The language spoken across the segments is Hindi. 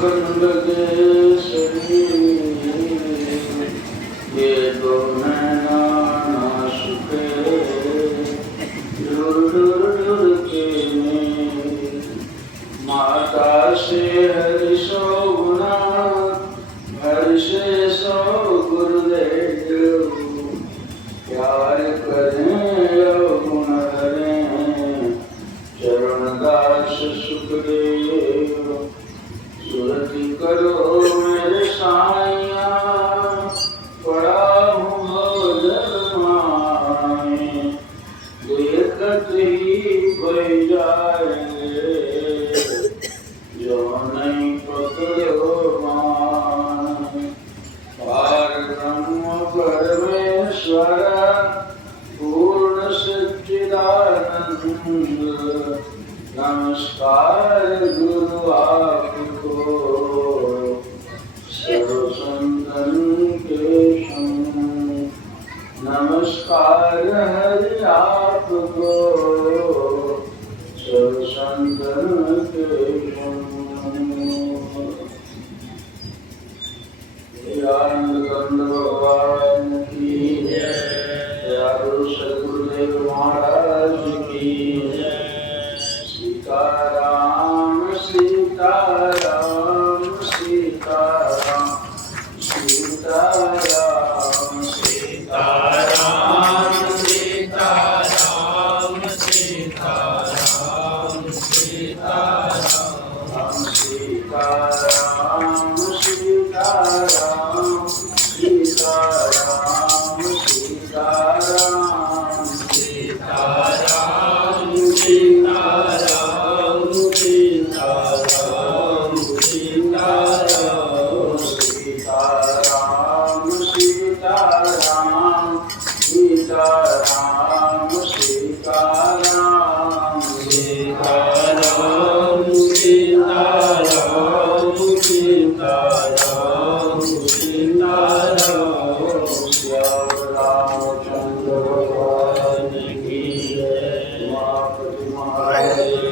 सुखन लगे शरीर, ये दो नैना ना सुखे, ढूर ढूर ढूर के मेरे। माता से हरि सो गुना, हरि से सौ गुरुदेव, प्यार करें गुण हरें, चरण दास सुखदेव। सुरति करो मेरे साइया, पड़ा हूँ भोजन माए, देखत ही बह जाएंगे, जो नहीं पकड़ो माए। पार ब्रह्म परमेश्वर, पूर्ण सच्चिदानंद, नमस्कार गुरु आपको, सर्व संतन के संग। नमस्कार हरि आपको, सर्व संतन के संग। आनंद कंद भगवान की जय, दयालु सद्गुरुदेव महाराज की जय। सीताराम सीताराम सीताराम, सीताराम सीताराम सीताराम, सीताराम सीताराम सीताराम, सीताराम सीताराम सीताराम, सीताराम सीताराम सीताराम, सीताराम सीताराम सीताराम, सीताराम सीताराम, सीताराम सीताराम सीताराम, सीताराम। श्याम रामचंद्र भगवान की जय, उमापति महादेव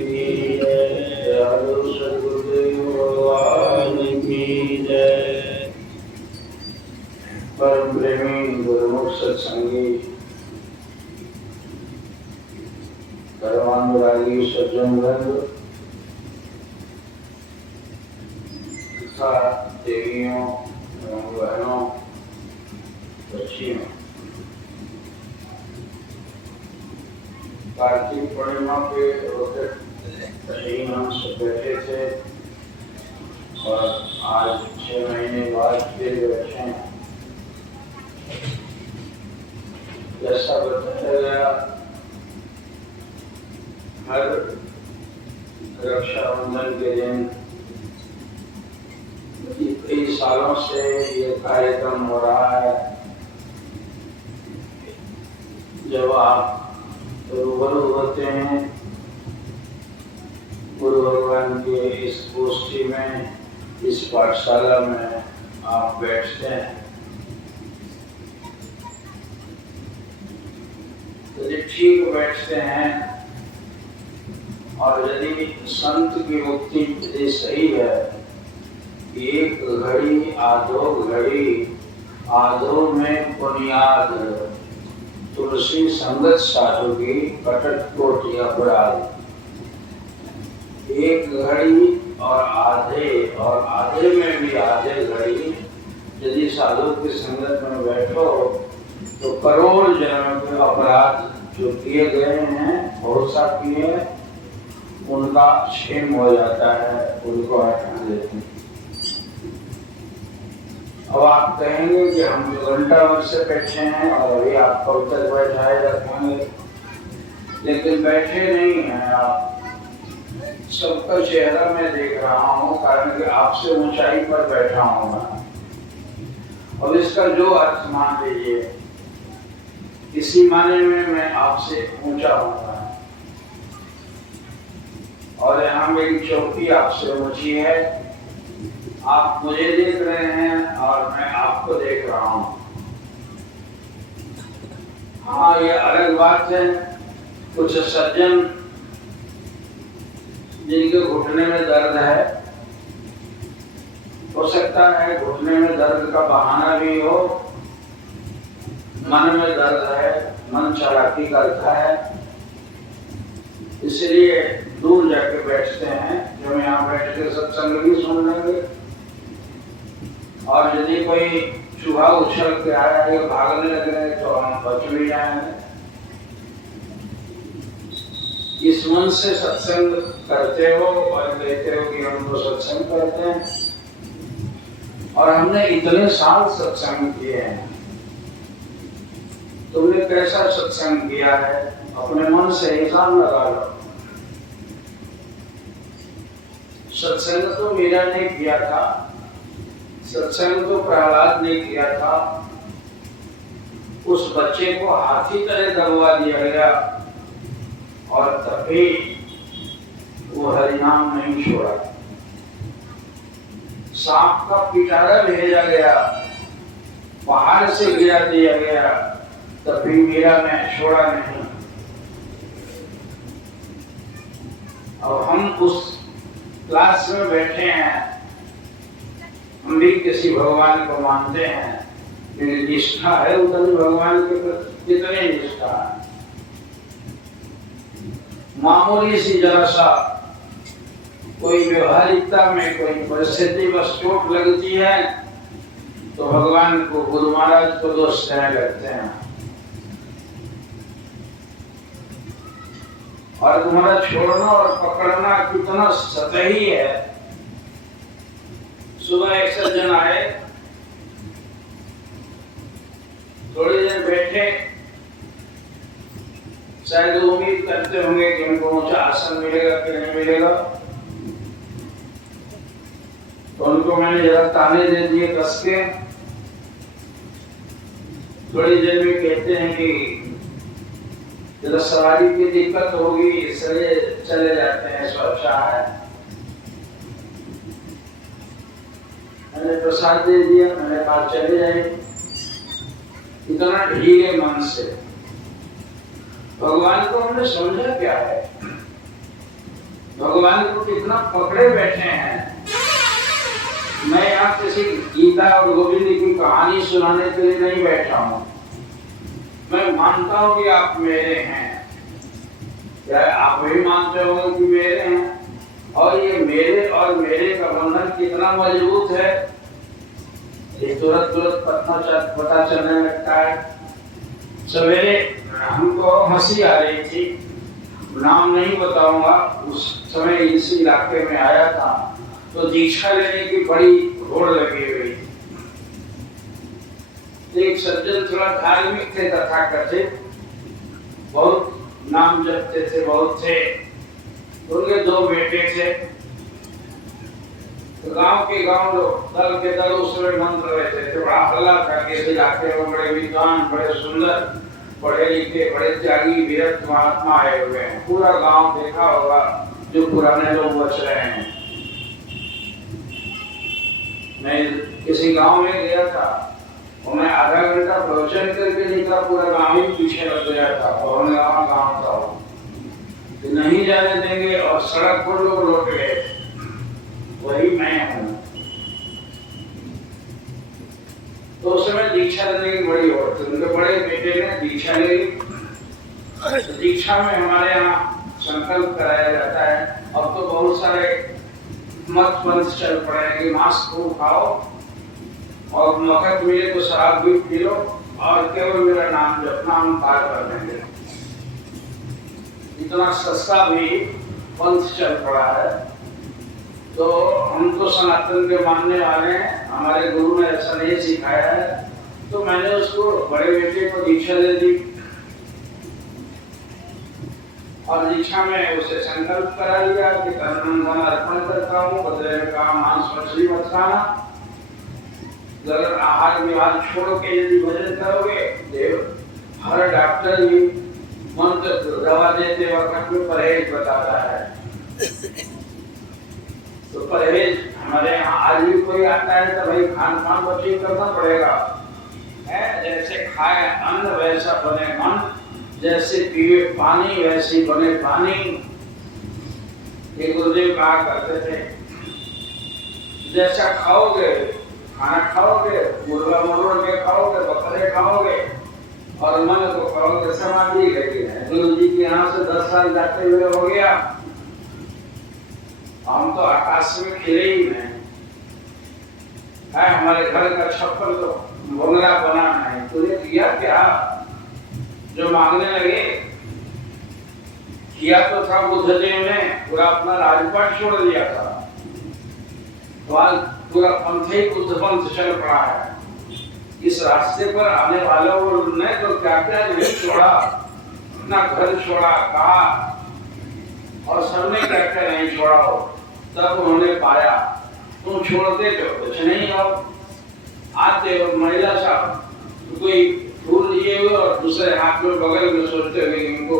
की जय, दयालु सद्गुरुदेव भगवान की जय। परम प्रेमी गुरुमुख सत्संगी, परमानुरागी सज्जन वृंद तथा देवियों एवं बहनों, बच्चियों, कार्तिक पूर्णिमा के अवसर कहीं हम सब बैठे थे और आज 6 महीने बाद फिर बैठे हैं। जैसा बताया गया, हर रक्षाबंधन के दिन कई सालों से ये कार्यक्रम हो रहा है। जब आप रूबरू होते हैं गुरु भगवान के इस गोष्ठी में, इस पाठशाला में आप बैठते हैं, यदि ठीक बैठते हैं और यदि संत की उक्ति यदि सही है, एक घड़ी आधो घड़ी, आधो में बुनियाद, तुलसी संगत साधु की कटक कोटि अपराध। एक घड़ी और आधे में भी आधे घड़ी यदि साधु की संगत में बैठो तो करोड़ जन्म के अपराध जो किए गए हैं, बहुत सा किए, उनका क्षेम हो जाता है, उनको हटा देते हैं। अब आप कहेंगे कि हम 2 घंटा भर से बैठे हैं और अभी आप कब तक बैठाए रखेंगे, लेकिन बैठे नहीं हैं आप। सबका चेहरा मैं देख रहा हूँ, कारण कि आपसे ऊंचाई पर बैठा हूँ मैं। और इसका जो अर्थ मान लीजिए, इसी माने में मैं आपसे ऊंचा हूँगा और यहाँ मेरी चौकी आपसे ऊंची है। आप मुझे देख रहे हैं और मैं आपको देख रहा हूँ। हाँ, ये अलग बात है। कुछ सज्जन जिनके घुटने में दर्द है हो सकता है घुटने में दर्द का बहाना भी हो, मन में दर्द है, मन चालाकी करता है, इसलिए दूर जाके बैठते हैं कि हम यहाँ बैठ के सत्संग भी सुन लेंगे। और यदि कोई चूहा उछल के आया या भागने लगे तो हम बच भी जाएंगे। इस मन से सत्संग करते हो और कहते हो कि हम तो सत्संग करते हैं। और हमने इतने साल सत्संग किए हैं, तुमने कैसा सत्संग किया है अपने मन से हिसाब लगा लो। सत्संग तो मीरा ने किया था, सत्संग तो प्रहलाद ने किया था। उस बच्चे को हाथी तरह दबवा दिया गया और तभी वो हरिनाम नहीं छोड़ा। सांप का पिटारा भेजा गया, पहाड़ से गिरा दिया गया, तभी मीरा ने छोड़ा नहीं। अब हम उस क्लास में बैठे हैं, हम भी किसी भगवान को मानते हैं, मेरी निष्ठा है उतनी भगवान के प्रति कितनी निष्ठा है। मामूली सी जरा सा कोई व्यवहारिकता में कोई परिस्थिति बस चोट लगती है तो भगवान को, गुरु महाराज को दोष कहने लगते हैं। और तुम्हारा छोड़ना और पकड़ना कितना सतही है। सुबह एक सज्जन आए, थोड़ी देर बैठे, शायद उम्मीद करते होंगे कि उनको ऊंचा आसन मिलेगा कि नहीं मिलेगा, तो उनको मैंने जरा ताने दे दिए कस के। थोड़ी देर में कहते हैं कि जरा सवारी की दिक्कत होगी इसलिए चले जाते हैं, सुरक्षा है। मैंने प्रसाद दे दिया, मैंने कहा चले जाए। इतना ढीले मन से भगवान को हमने समझा क्या है, भगवान को कितना पकड़े बैठे हैं। मैं यहाँ किसी गीता और गोविंद की कहानी सुनाने के लिए नहीं बैठा हूँ। मैं मानता हूँ कि आप मेरे हैं, क्या आप भी मानते हो कि मेरे हैं? और ये मेरे और मेरे का बंधन कितना मजबूत है, ये तुरंत पता चलने लगता है। सवेरे हमको हंसी आ रही थी, नाम नहीं बताऊंगा, उस समय इस इलाके में आया था तो दीक्षा लेने की बड़ी होड़ लगी हुई। एक सज्जन थोड़ा धार्मिक थे, तथाकथित, बहुत नाम जपते थे, बहुत थे। उनके 2 बेटे थे। तो गांव के गांव लोग दल के दल उसमें मंत्र रहते थे। बड़ा हल्ला था कि इस इलाके में बड़े विद्वान, बड़े सुंदर, पढ़े लिखे, बड़े त्यागी विरक्त महात्मा आए हुए हैं। पूरा गांव देखा होगा जो पुराने लोग बच रहे हैं। मैं किसी गांव में गया था और मैं आधा घंटा प्रवचन करके निकला, पूरा गांव ही पीछे लग गया था। और गांव था तो नहीं जाने देंगे और सड़क पर लोग लौट गए, वही मैं हूँ। तो उस समय दीक्षा लेने की बड़ी होड़ थी। उनके बड़े बेटे ने दीक्षा ले ली। दीक्षा में हमारे यहाँ संकल्प कराया जाता है। अब तो बहुत सारे मत पंथ चल पड़े हैं कि मांस खूब खाओ और मौका मिले तो शराब भी पी लो और केवल मेरा नाम जपना, हम पार कर देंगे। इतना सस्ता भी पंथ चल पड़ा है। तो हम तो सनातन के मानने वाले हैं, हमारे गुरु ने ऐसा नहीं सिखाया है। तो मैंने उसको, बड़े बेटे को दीक्षा दे दी और दीक्षा में उसे संकल्प करा लिया कि तन मन अर्पण करता हूँ, बदले में कहा मांस मछली मत खाना, अगर आहार विहार छोड़ के यदि भजन करोगे, देव हर डॉक्टर ही मंत्र दवा देते वक्त में परहेज बताता है। तो परहेज हमारे यहाँ आज भी कोई आता है तो भाई खान पान को ठीक करना पड़ेगा। है जैसे खाए अन्न वैसा बने मन, जैसे पीवे पानी वैसी बने पानी। ये गुरुदेव कहा करते थे। जैसा खाओगे, खाना खाओगे, मुर्गा मरोड़ के खाओगे, बकरे खाओगे और मन को खाओगे, समाधि लेकिन है। गुरु जी के यहाँ से 10 साल जाते हुए हो गया, हम तो आकाश में खिले ही नहीं है। हमारे घर का छप्पर तो बंगला बना है। तूने किया क्या जो मांगने लगे? किया तो था बुद्ध देव ने, पूरा अपना राजपाट छोड़ दिया था, तो आज पूरा पंथ ही बुद्ध पंथ चल पड़ा है। इस रास्ते पर आने वालों ने तो क्या क्या नहीं छोड़ा, अपना घर छोड़ा, कार और सबने क्या क्या नहीं छोड़ा हो, तब उन्होंने पाया। तुम छोड़ते तो कुछ नहीं हो, आते हो महिला साहब तो कोई फूल लिए हुए और दूसरे हाथ में बगल में सोचते हुए इनको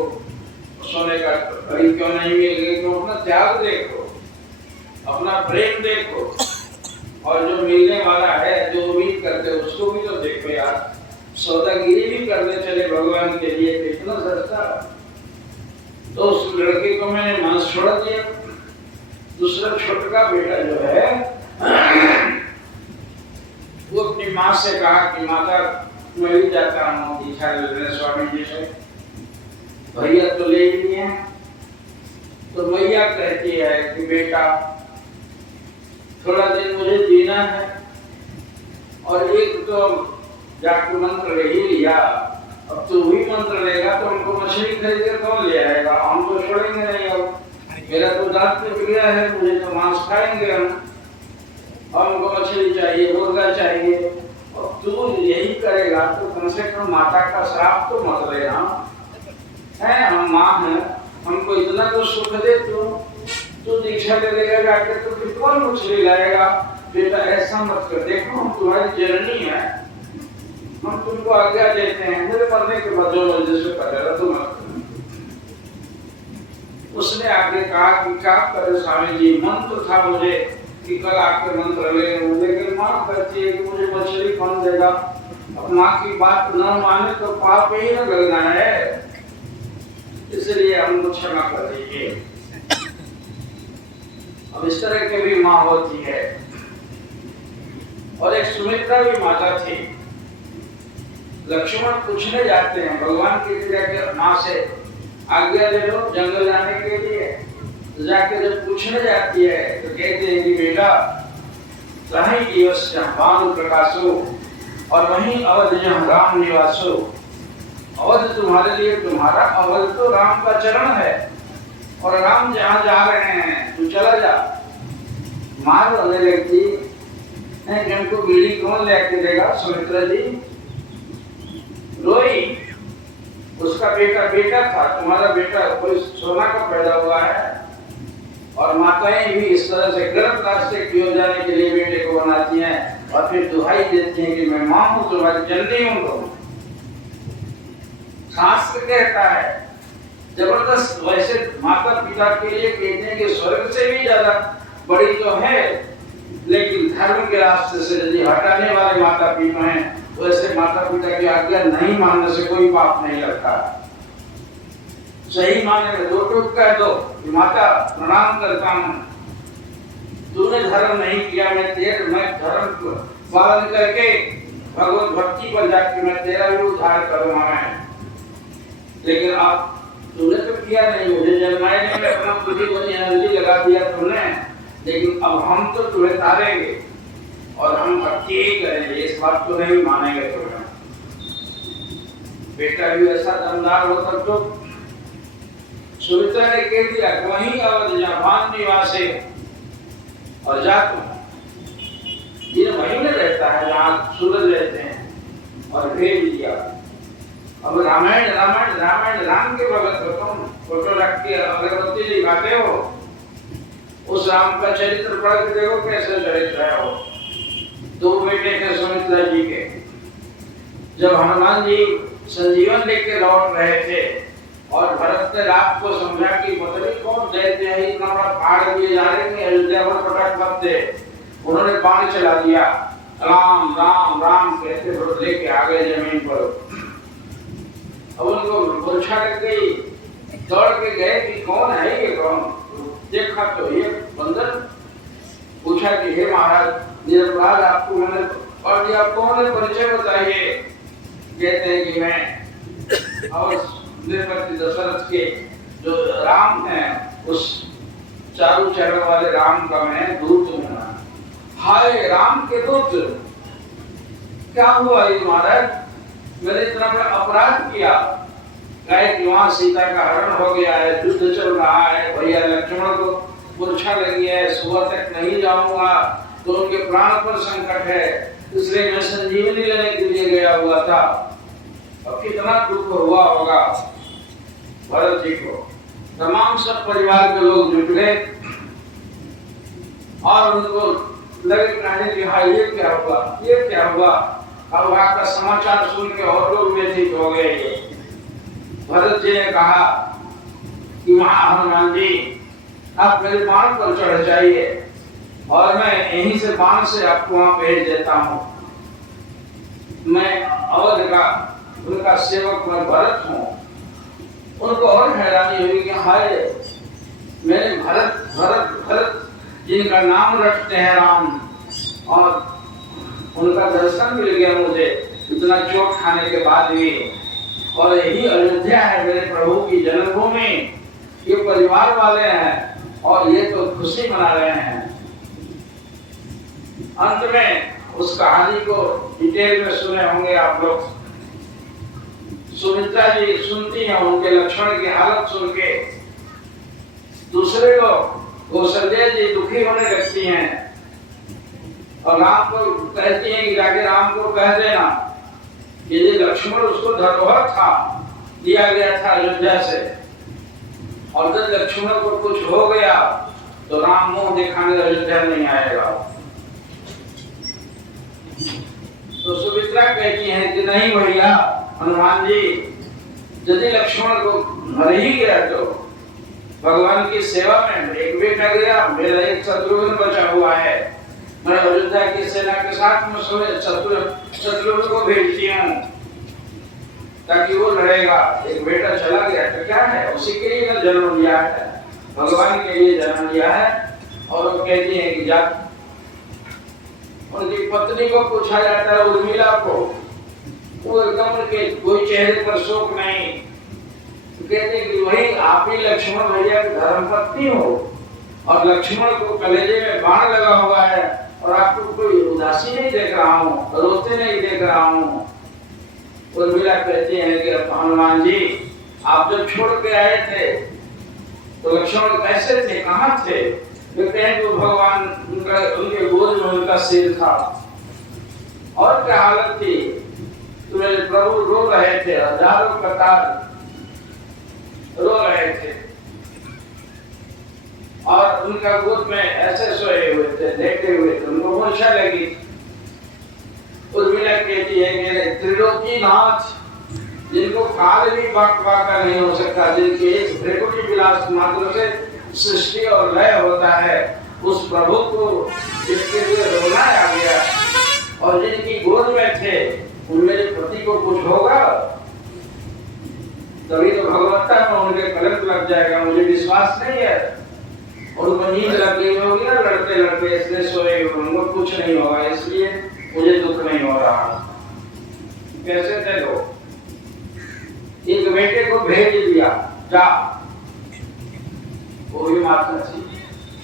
सोने का कहीं क्यों नहीं मिल गई। तो अपना त्याग देखो, अपना प्रेम देखो, और जो मिलने वाला है, जो उम्मीद करते उसको भी तो देखो यार। सौदागिरी भी करने चले भगवान के लिए, कितना सस्ता। तो उस लड़के को मैंने मन छोड़ दिया। दूसरा छोटा बेटा जो है वो अपनी माँ से कहा कि माता मैं भी जाता हूँ दीक्षा लेने स्वामी जी से। भैया तो ले ही लिए, तो भैया कहती है कि बेटा थोड़ा दिन मुझे जीना है, और एक तो जाके मंत्र ले ही लिया, अब तू भी मंत्र लेगा तो उनको मछली खरीद कर कौन ले आएगा? हम तो छोड़ेंगे नहीं। अब मेरा तो दांत टूट गया है, मुझे तो मांस खाएंगे हम, और उनको मछली चाहिए, मुर्गा चाहिए, और तू यही करेगा तो कम से कम माता का श्राप तो मत लेना है। हम माँ हैं, हमको इतना तो सुख दे, तू दीक्षा ले लेगा जाकर तो फिर कौन मछली लाएगा? बेटा ऐसा मत कर, देखो हम तुम्हारी जननी है, हम तुमको आज्ञा देते हैं, मेरे मरने के बाद जो मर्जी से करेगा तुम मत। उसने आगे कहा कि क्या करे स्वामी जी, मन तो था मुझे कि कल आके मंत्र ले, लेकिन माँ कहती है कि मुझे मछली कौन देगा? अब माँ की बात न माने तो पाप ही न लगना है, इसलिए हमको क्षमा कर दीजिए। अब इस तरह की भी माँ होती है। और एक सुमित्रा भी माता थी। लक्ष्मण पूछने जाते हैं भगवान की माँ से आज्ञा ले लो जंगल जाने के लिए, तो जाके जब पूछने जाती है तो कहते हैं कि बेटा कहीं जीवस्य भानु प्रकाशो, और वहीं अवध जहाँ राम निवासो। अवध तुम्हारे लिए, तुम्हारा अवध तो राम का चरण है, और राम जहाँ जा रहे हैं तू चला जा। मार रोने लगती है कि हमको बीड़ी कौन लेके देगा? सुमित्रा जी रोई। उसका बेटा था, तुम्हारा बेटा कोई सोना का पैदा हुआ है। और माताएं भी इस तरह से गलत रास्ते की ओर जाने के लिए बेटे को बनाती हैं और फिर दुहाई देती हैं कि मैं माँ हूँ, तुम्हारी जननी हूँ। शास्त्र कहता है जबरदस्त, वैसे माता पिता के लिए कहते हैं कि स्वर्ग से भी ज्यादा बड़ी तो है, लेकिन धर्म के रास्ते से यदि हटाने वाले माता पिता हैं, वैसे माता पिता की आज्ञा नहीं मानने से कोई पाप नहीं लगता। सही माने में दो टूक कह दो कि माता प्रणाम करता हूँ, तूने धर्म नहीं किया, मैं धर्म पालन करके भगवत भक्ति पर जाके मैं तेरा भी उद्धार करूंगा मैं। लेकिन आप तूने तो किया नहीं, मुझे जन्माए में अपना बुद्धि को एनर्जी लगा दिया तुमने, लेकिन अब हम तो तुम्हें तारेंगे और हम भक्ति ही करेंगे, इस बात को नहीं मानेंगे तुम्हें। बेटा भी ऐसा दमदार हो तब तो सुमित्रा ने कह दिया वहीं अवध जहाँ भान निवास है, और जा तुम ये वहीं में रहता है जहाँ सूरज रहते हैं, और भेज दिया। अब रामायण रामायण रामायण राम के भगत हो तुम, फोटो रख के अगरबत्ती दिखाते हो, उस राम का चरित्र पढ़ के देखो कैसे चरित्र है वो। दो बेटे थे सुमित्रा जी के, जब हनुमान जी संजीवन लेके लौट रहे थे और भरत ने रात को समझा कि पता नहीं कौन दैत्य है इतना बड़ा पहाड़ लिए जा रहे हैं, अयोध्या पर पटक मत दे, उन्होंने बाण चला दिया, राम राम राम कहते हुए लेके आ गए जमीन पर। अब उनको मूर्छा लग गई, दौड़ के गए कि कौन है ये, कौन? देखा तो ये बंदर, पूछा पूछा कि हे महाराज ये अपराध आपको मैंने और दिया, कौन है, परिचय बताइए। कहते हैं कि मैं और निर्पति दशरथ के जो राम है उस चारों चरण वाले राम का मैं दूत हूँ। हाय राम के दूत, क्या हुआ ये महाराज, मैंने इतना बड़ा अपराध किया। कहे कि वहां सीता का हरण हो गया है, युद्ध चल रहा है, भैया लक्ष्मण को मूर्छा लगी है, सुबह तक नहीं जाऊंगा तो उनके प्राण पर संकट है, इसलिए मैं संजीवनी लेने के लिए गया हुआ था। अब कितना दुख हुआ होगा भरत जी को। तमाम सब परिवार के लोग जुट गए और उनको लगे कहने कि हाँ ये क्या हुआ, ये क्या हुआ। अब वहां का समाचार सुन के और लोग व्यथित हो गए। भरत जी ने कहा कि हनुमान जी आप मेरे बाण पर चढ़ जाइए और मैं यहीं से बाण से आपको वहां भेज देता हूँ। मैं अवध का उनका सेवक मैं भरत हूँ। उनको और हैरानी हुई कि हाय मैंने भरत भरत भरत जिनका नाम रखते हैं राम, और उनका दर्शन मिल गया मुझे इतना चोट खाने के बाद भी। और यही अयोध्या है मेरे प्रभु की जन्मभूमि, ये परिवार वाले हैं और ये तो खुशी मना रहे हैं। अंत में उस कहानी को डिटेल में सुने होंगे आप लोग। सुमित्रा जी सुनती हैं उनके लक्ष्मण की हालत सुन के। दूसरे लोग कौशल्या जी दुखी होने लगती हैं और राम को कहती हैं कि जाके राम को कह देना कि ये लक्ष्मण उसको धरोहर था, दिया गया था अयोध्या से, और जब लक्ष्मण को कुछ हो गया तो राम मुंह दिखाने अयोध्या नहीं आएगा। तो सुमित्रा कहती हैं कि नहीं भैया हनुमान जी, यदि लक्ष्मण को मर ही गया तो भगवान की सेवा में एक बेटा गया, मेरा एक शत्रुघ्न बचा हुआ है, मैं अयोध्या की सेना के साथ में शत्रुघ्न को भेजती हूँ ताकि वो लड़ेगा। एक बेटा चला गया तो क्या है, उसी के लिए जन्म लिया है, भगवान के लिए जन्म लिया है। और वो कहती है कि जा। उनकी पत्नी को पूछा जाता है उर्मिला को, वो एकदम उनके कोई चेहरे पर शोक नहीं। कहते कि वही आप ही लक्ष्मण भैया की धर्मपत्नी हो और लक्ष्मण को कलेजे में बाण लगा हुआ है और आपको कोई उदासी नहीं देख रहा हूँ, रोते नहीं देख रहा हूँ। उर्मिला कहती है कि हनुमान जी आप जब छोड़ के आए थे तो लक्ष्मण कैसे थे, कहाँ थे। कहते हैं कि भगवान उनके गोद में उनका सिर था और क्या हालत थी, तो मेरे प्रभु रो रहे थे, हजारों कतार रो रहे थे और उनका गोद में ऐसे सोए हुए थे, लेटे हुए थे, उनको मूर्छा लगी। उर्मिला कहती है कि त्रिलोकी नाथ जिनको काल भी बाका नहीं हो सकता, जिनके एक भ्रेकुटी विलास मात्र से सृष्टि और लय होता है, उस प्रभु को जिसके लिए रोना आ गया और जिनकी गोद में थे उन मेरे पति को कुछ होगा तभी तो भगवत्ता में उनके कलंक लग जाएगा, मुझे विश्वास नहीं है। उनको नींद लग गई होगी ना लड़ते लड़ते, इसलिए सोए, उनको कुछ नहीं होगा, इसलिए मुझे दुख नहीं हो रहा। कैसे थे लोग। एक बेटे को भेज दिया, जा, वो भी माता थी।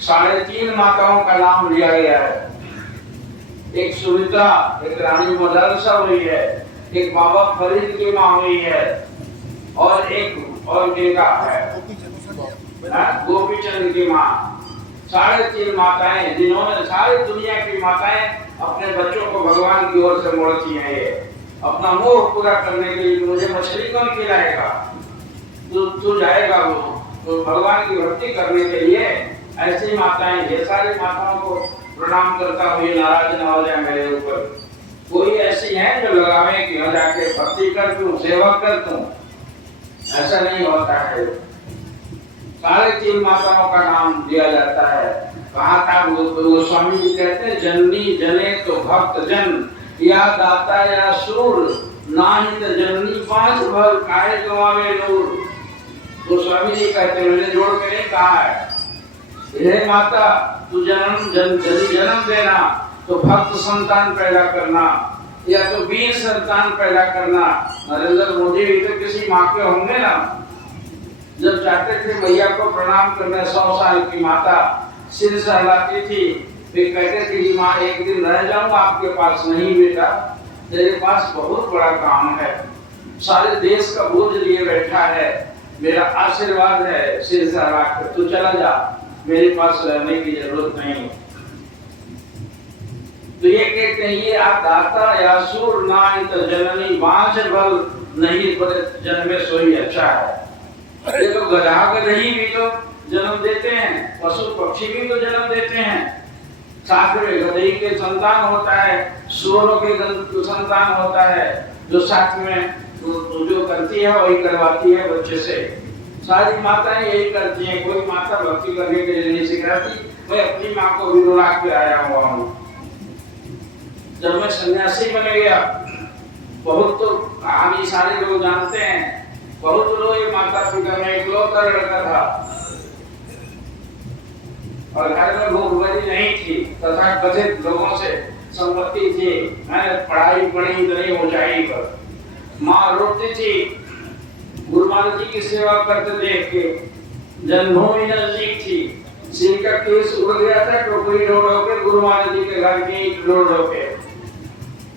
3.5 माताओं का नाम लिया गया है। एक सुमित्रा, एक रानी मदरसा हुई है, एक बाबा फरीद की माँ हुई है और एक और जिनका है गोपीचंद की माँ। 3.5 माताएं जिन्होंने सारी दुनिया की माताएं अपने बच्चों को भगवान की ओर से मोड़ती हैं। ये अपना मोह पूरा करने के लिए मुझे मछली कौन खिलाएगा, तू जाएगा वो तो भगवान की भक्ति करने के लिए। ऐसी माताएं, ये सारी माताओं को प्रणाम करता हुए नाराज न हो जाए मेरे ऊपर। कोई ऐसी है जो लगावे कि मैं जाके भक्ति कर दूं, सेवा कर दूं, ऐसा नहीं होता है। 3.5 माताओं का नाम दिया जाता है। कहा था गोस्वामी जी कहते हैं, जननी जने तो भक्त जन, या दाता या सूर, नाहित जननी 5 भर काहे गवावे नूर। गोस्वामी जी कहते हैं, मैंने जोड़ के नहीं कहा है, हे माता तो जन्म देना, तो भक्त संतान पैदा करना, या तो वीर संतान पैदा करना। नरेंद्र मोदी भी तो किसी माँ के होंगे ना। जब जाते थे मैया को प्रणाम करने, 100 साल की माता सिर सहलाती थी, फिर कहते थे कि माँ एक दिन रह जाऊंगा आपके पास। नहीं बेटा, तेरे पास बहुत बड़ा काम है, सारे देश का बोझ लिए बैठा है, मेरा आशीर्वाद है, सिर सहला कर तू चला जा, मेरे पास रहने की जरूरत नहीं। तो ये कहते हैं ये दाता या सूर नाई तो जननी बांझ बल नहीं पर जन्मे सोई अच्छा है। ये तो गधा गधी भी तो जन्म देते हैं, पशु पक्षी भी तो जन्म देते हैं। साथ में गधे के संतान होता है, सूरों के संतान होता है, जो साथ में जो करती है वही करवाती है बच्चे से। सारी माताएं यही करती हैं, कोई माता भक्ति करने के लिए नहीं सिखाती। मैं अपनी माँ को भी रुला के आया हुआ हूँ। जब मैं सन्यासी बन गया, बहुत तो कहानी सारे लोग जानते हैं, बहुत लोग माता पिता में इकलौता लड़का था और घर में भूखमरी नहीं थी, तथा कथित लोगों से संपत्ति थी। मैंने पढ़ाई पढ़ी इतनी ऊंचाई पर, माँ रोती थी, गुरु महाराज जी की सेवा करते देख के। जन्मभूमि नजदीक थी, सिर का केस उड़ गया था, टोकरी ढोड़ के गुरु महाराज जी के घर की ढोड़ के।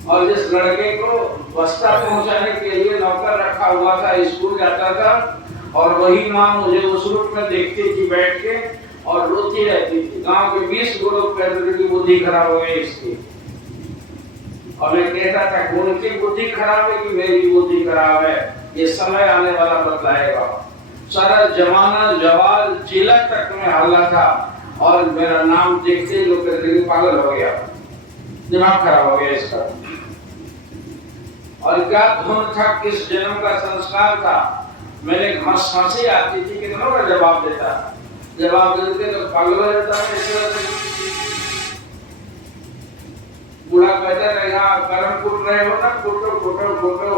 और जिस लड़के को बस्ता पहुंचाने के लिए नौकर रखा हुआ था, स्कूल जाता था, और वही माँ मुझे उस रूट में देखती थी बैठ के और रोती रहती थी। गांव के 20 लोग कहते थे कि बुद्धि खराब हो गई इसकी, और मैं कहता था कि उनकी बुद्धि खराब है कि मेरी बुद्धि खराब है, ये समय आने वाला बतलाएगा। सारा जमाना जवाल जिला तक में हल्ला था, और मेरा नाम देखते ही लोग कहते थे पागल हो गया, दिमाग खराब हो गया इसका। और क्या धुन था, किस जन्म का संस्कार था। मैंने हंसी आती थी कि कितना का जवाब देता, जवाब देते तो पागल हो जाता है। बूढ़ा कहता रहेगा कर्म कूट रहे हो ना, कूटो कूटो कूटो।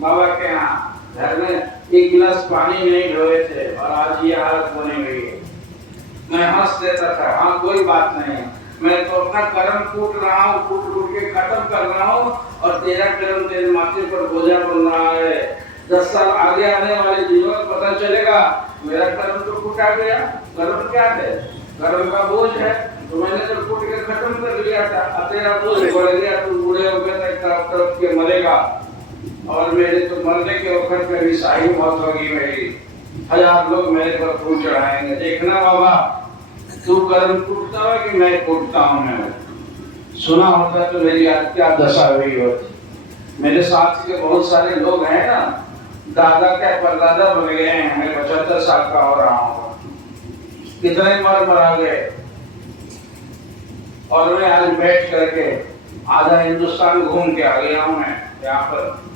बाबा के यहाँ घर में 1 गिलास पानी नहीं ढोए थे और आज ये हालत बनी हुई है। मैं हंस देता था, हाँ कोई बात नहीं, मैं तो अपना कर्म कूट रहा हूँ, कूट कूट के खत्म कर रहा हूँ, और तेरा कर्म तेरे माथे पर बोझा बन रहा है। 10 साल आगे आने वाले दिनों में पता चलेगा मेरा कर्म तो कूटा गया। कर्म क्या है? कर्म का बोझ है, तो मैंने तो कूट के खत्म कर लिया था, अब तेरा बोझ बढ़ गया, तू बूढ़े हो गए तरफ तरफ के मरेगा। और मेरे तो मरने के वक्त में भी शाही मौत होगी मेरी, 1000 लोग मेरे पर फूल चढ़ाएंगे। देखना बाबा, तू कर्म कूटता है कि मैं कूटता हूँ। मैं सुना होता तो मेरी आज क्या दशा हुई होती। मेरे साथ के बहुत सारे लोग हैं ना, दादा के परदादा बन गए हैं, मैं 75 साल का हो रहा हूँ, कितने मर गए। और मैं आज बैठ करके आधा हिंदुस्तान घूम के आ गया हूँ मैं यहाँ पर।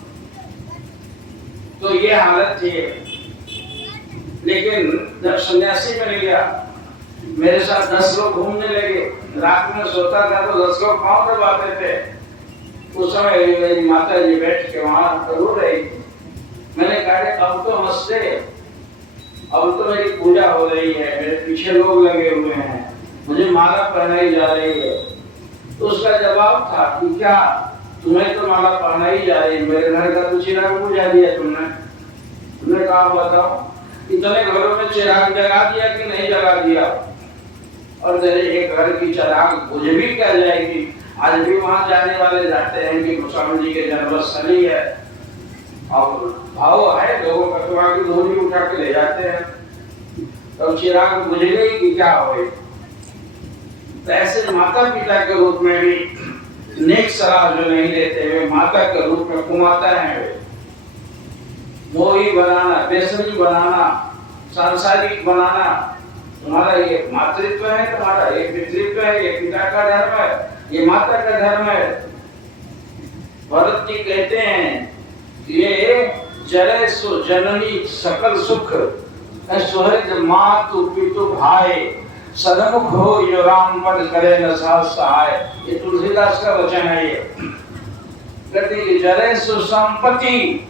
तो ये हालत थी। लेकिन जब सन्यासी बन गया, मेरे साथ 10 लोग घूमने लगे, रात में सोता था तो 10 लोग पाँव दबाते थे। उस समय मेरी माता जी बैठ के वहां रो रही थी। मैंने कहा अब तो हंसते, अब तो मेरी पूजा हो रही है, मेरे पीछे लोग लगे हुए हैं, मुझे माला पहनाई जा रही है। तो उसका जवाब था कि क्या तुम्हें तो माला पहनाई जा रही है, मेरे घर का तो चिराग बुझा दिया तुमने। तुमने कहा बताओ, इतने घरों में चिराग जगा दिया कि नहीं जगा दिया? और मेरे एक घर की चिराग बुझ भी क्या जाएगी। आज भी वहां जाने वाले जाते हैं कि गोस्वामी जी के जन्मस्थली है, और भाव है, लोगों कटवा की धोनी उठा के ले जाते हैं। तो चिराग बुझ गई कि क्या हो गई। तो ऐसे माता पिता के रूप में भी नेक सलाह जो नहीं देते, वे माता के रूप में कुमाता है। वे मोही बनाना, बेसरी बनाना, सांसारिक बनाना, तुम्हारा ये मातृत्व है, तुम्हारा ये पितृत्व है, ये पिता का धर्म है, ये माता का धर्म है। भरत जी कहते हैं ये जरे सो जननी सकल सुख, सुहृद मातु पितु भाई, सदमुख हो यो राम पद करे न सहाय। ये तुलसीदास का वचन है। ये कहते जरे सो संपत्ति,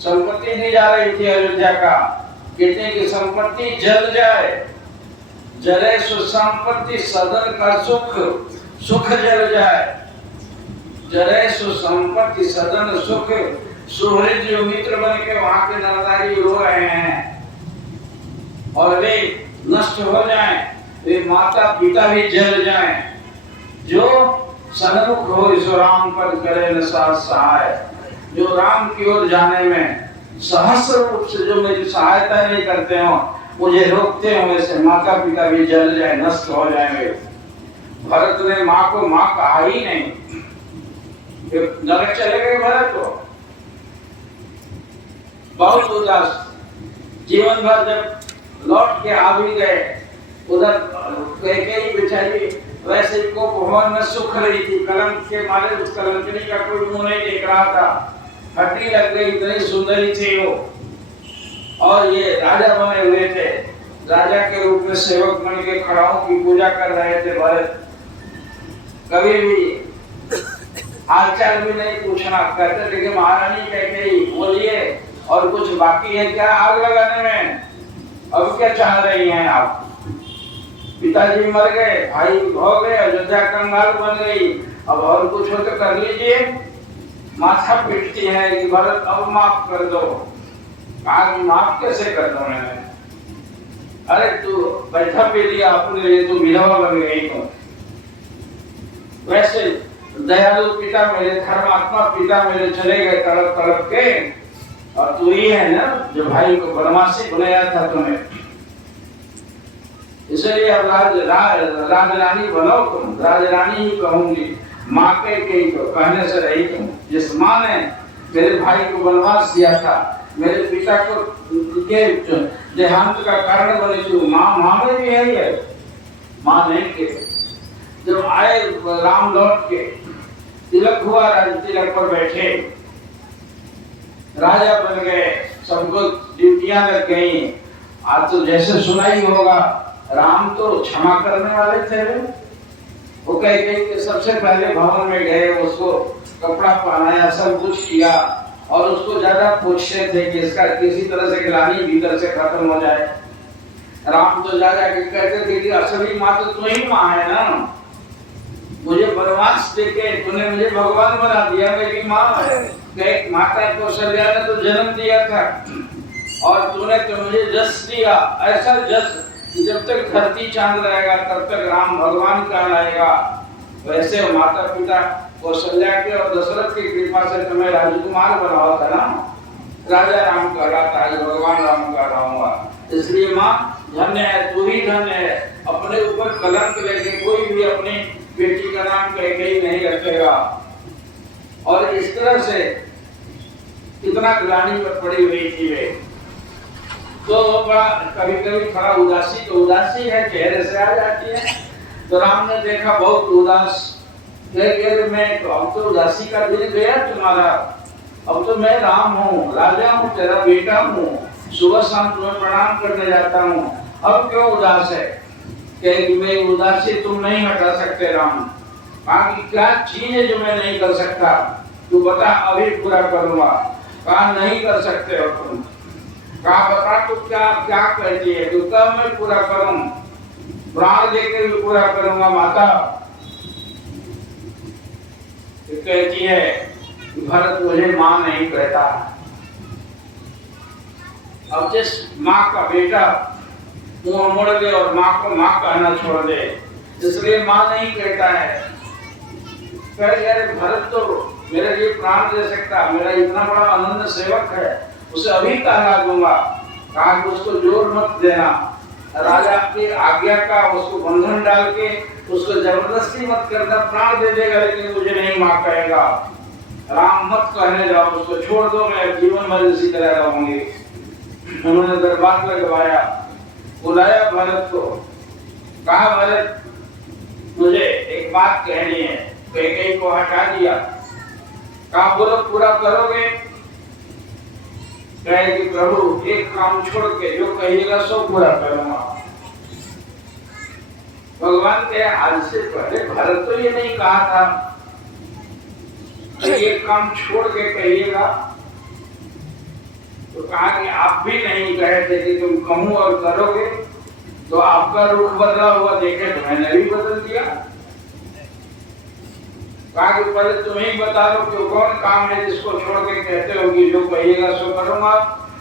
संपत्ति नहीं जा रही थी अयोध्या का, कहते हैं कि संपत्ति जल जाए जले सुसंपत्ति सदन का सुख, सुख जल जाए। जले सुसंपत्ति सदन सुख, सुहृद जो मित्र बन के वहां के नरनारी रो रहे हैं और वे नष्ट हो जाएं, वे माता पिता भी जल जाएं। जो सन्मुख हो इस राम पर करे न सहाय, जो राम की ओर जाने में सहस्र रूप से जो मेरी सहायता नहीं करते हो, मुझे रोकते हो, वैसे माता पिता भी जल जाए, नष्ट हो जाएंगे। भरत ने माँ को माँ कहा ही नहीं, नरक चले गए भरत को। बहुत उदास जीवन भर जब लौट के आ भी गए, उधर कैकेयी बेचारी वैसे ही कोप भवन में सुख रही थी, कलंक के मारे उस कलंकनी का कोई मुंह नहीं देख रहा था, हड्डी लग गई, इतनी सुंदरी थी वो। और ये राजा बने हुए थे, राजा के रूप में सेवक बन के खड़ाओं की पूजा कर रहे थे भरत। कभी भी हालचाल भी नहीं पूछना, कहते थे कि महारानी कैकेयी बोलिए और कुछ बाकी है क्या आग लगाने में, अब क्या चाह रही हैं आप? पिताजी मर गए, भाई हो गए, अयोध्या कंगाल बन गई, अब और कुछ हो तो कर लीजिए। माथा पीटती है कि भरत अब माफ कर दो। आज माफ कैसे कर दो मैंने? अरे तू बैठा पे लिया अपने लिए, तू विधवा बन गई हो। वैसे दयालु पिता मेरे, धर्मात्मा पिता मेरे चले गए तड़प तड़प के, और तू ही है ना जो भाई को बनवासी बनाया था तुम्हें, इसलिए अब राजरानी बनो तुम। राजरानी ही कहूंगी, माँ के कहने से रही तुम। जिस माँ ने मेरे भाई को वनवास दिया था, मेरे पिता को के देहांत का कारण बनी थी, माँ में भी है, माँ नहीं के। जब आए राम लौट के, तिलक हुआ, राज तिलक पर बैठे, राजा बन गए, सबको ड्यूटियां लग गई। आज तो जैसे सुनाई होगा, राम तो क्षमा करने वाले थे। वो कैकेयी के सबसे पहले भवन में गए, उसको कपड़ा पहनाया, सब कुछ किया, और उसको ज्यादा पूछते थे कि इसका किसी तरह से ग्लानि भीतर से खत्म हो जाए। राम तो जा जाके कहते थे कि असली माँ तो तू ही माँ है ना, मुझे वनवास देके तूने मुझे भगवान बना दिया, मेरी माँ है। माता कौशल्या ने तो जन्म दिया था और तूने तो मुझे जस दिया, ऐसा जस जब तक धरती चांद रहेगा तब तक राम भगवान कहलाएगा। वैसे माता पिता कौशल्या के और दशरथ की कृपा से तुम्हें राजकुमार बनाया था ना, राजा राम कहलाता है, भगवान राम कह रहा हूँ। इसलिए माँ धन्य है, तू ही धन्य है। अपने ऊपर कलंक लेके कोई भी अपनी बेटी का नाम कैकेयी नहीं रखेगा। और इस तरह से कितना ग्लानि पर पड़ी हुई थी वे। तो बड़ा कभी कभी थोड़ा उदासी, तो उदासी है चेहरे से आ जाती है। तो राम ने देखा बहुत उदास, मैं तो अब तो उदासी का दिन गया तुम्हारा, अब तो मैं राम हूँ, राजा हूँ, तेरा बेटा हूँ, सुबह शाम तुम्हें प्रणाम करने जाता हूँ, अब क्यों उदास है? कि मैं उदासी तुम नहीं हटा सकते राम। बाकी क्या चीज है जो मैं नहीं कर सकता, तू बता, अभी पूरा करूंगा। कहा नहीं कर सकते हो तुम। कहा बता तू क्या क्या कहती है, तू कब मैं पूरा करूं, प्राण देकर भी पूरा करूंगा माता। कहती है भरत मुझे माँ नहीं कहता। अब जिस माँ का बेटा मुंह मोड़ दे और माँ को माँ कहना छोड़ दे, इसलिए माँ नहीं कहता है। अरे भरत तो मेरे लिए प्राण दे सकता, मेरा इतना बड़ा अनंत सेवक है, उसे अभी कहला दूंगा। कहा कि उसको जोर मत देना, राजा की आज्ञा का उसको बंधन डाल के उसको जबरदस्ती मत करना, प्राण दे देगा लेकिन मुझे नहीं माँ कहेगा। राम मत कहने जाओ, उसको छोड़ दो, मैं जीवन भर इसी तरह रहूंगी। उन्होंने दरबार लगवाया, बुलाया भरत को। कहा भरत मुझे एक बात कहनी है। कैकेयी को हटा दिया। कहा बोलो पूरा करोगे? कहे कि प्रभु एक काम छोड़ के जो कहिएगा सो पूरा करूंगा। भगवान के आज से पहले भरत तो ये नहीं कहा था कि एक काम छोड़ के कहिएगा। तो कहा कि आप भी नहीं कहे थे कि तुम कहूं और करोगे। तो आपका रुख बदला हुआ देखे तो मैंने भी बदल दिया। कहा कि पहले तुम ही बता दो कि कौन काम है जिसको छोड़ के कहते हो कि जो कहिएगा सो करूंगा।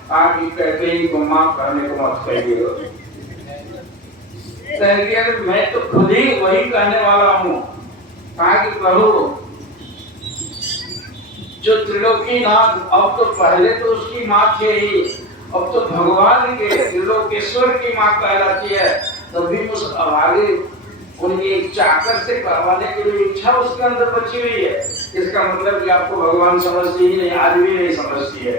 कहा कि कहते ही को माफ करने को मत कहिएगा। मैं तो खुद ही वही कहने वाला हूँ। कहा कि प्रभु जो त्रिलोकीनाथ, अब तो पहले तो उसकी माँ थे ही, अब तो भगवान के त्रिलोकेश्वर की माँ कहलाती है। तभी उस अभागे उनकी चाकर से करवाने के लिए इच्छा उसके अंदर बची हुई है। इसका मतलब कि आपको भगवान समझती ही नहीं, आज भी नहीं समझती है।